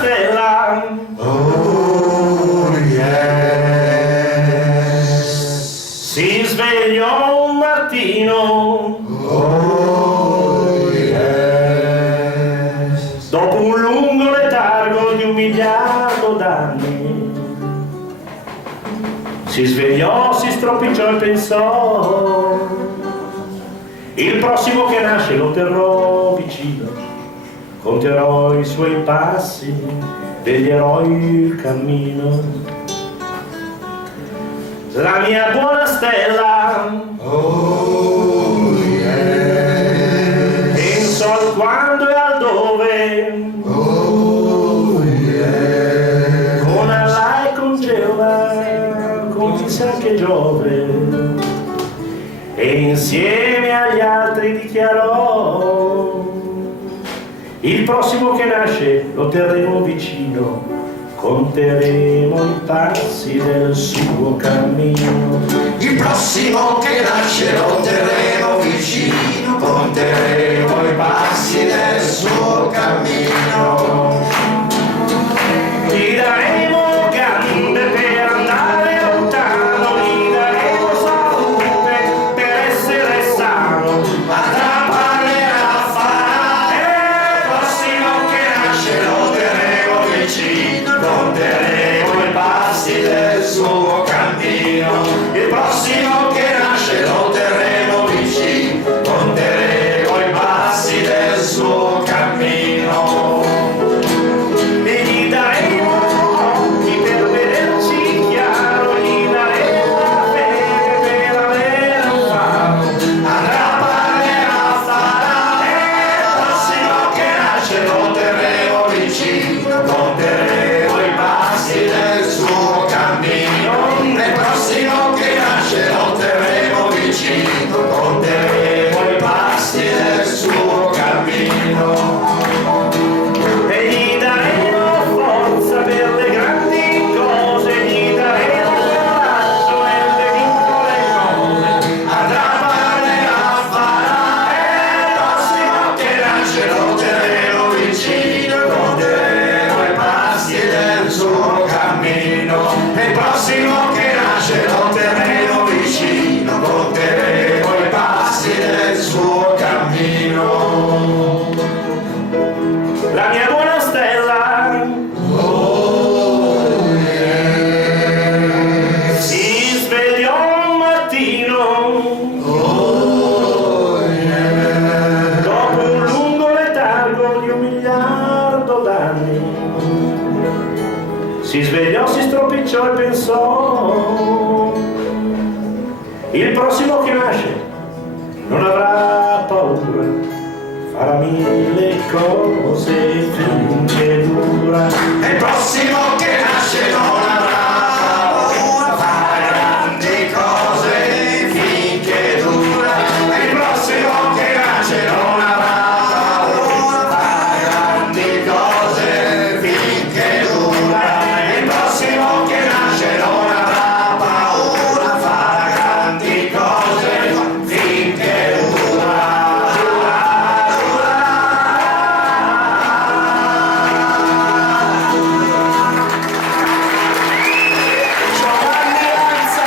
stella. Oh yes. Si svegliò un mattino. Oh yes. Dopo un lungo letargo di 1 miliardo d'anni. Si svegliò, si stropicciò e pensò: il prossimo che nasce lo terrò vicino, conterò i suoi passi, veglierò il cammino. La mia buona stella, Oh yes. penso al quando e al dove, Oh yes. con Allah e con Geova, con chissà che Giove, e insieme agli altri dichiarò: il prossimo che nasce lo terremo vicino, conteremo i passi del suo cammino. Il prossimo che nasce lo terremo vicino, conteremo i passi del suo cammino. Gli daremo gambe per andare lontano, gli daremo salute per essere sano. Parlerà, farà, il prossimo che nasce lo terremo vicino, conteremo i passi del suo cammino. Il prossimo che nasce lo terremo vicino, conteremo i passi del suo cammino. E gli daremo occhi per vederci chiaro, gli daremo la fede per avere un faro. Andrà, parlerà, farà, il prossimo che nasce lo terremo vicino, conteremo i passi del suo cammino. Il prossimo che nasce lo terremo vicino, conteremo i passi del suo cammino. E gli daremo forza per le grandi cose, gli daremo coraggio nelle piccole cose. Andrà, parlerà, farà, il prossimo che nasce lo terremo vicino, conteremo i passi del suo cammino. Il prossimo che nasce lo terremo vicino, conteremo i passi del suo cammino. La mia buona stella Oh yes. si svegliò un mattino, Oh yes. dopo un lungo letargo di 1 miliardo d'anni. Si svegliò, si stropicciò e pensò: il prossimo che nasce non avrà paura, farà 1000 cose finché dura. Il prossimo che nasce non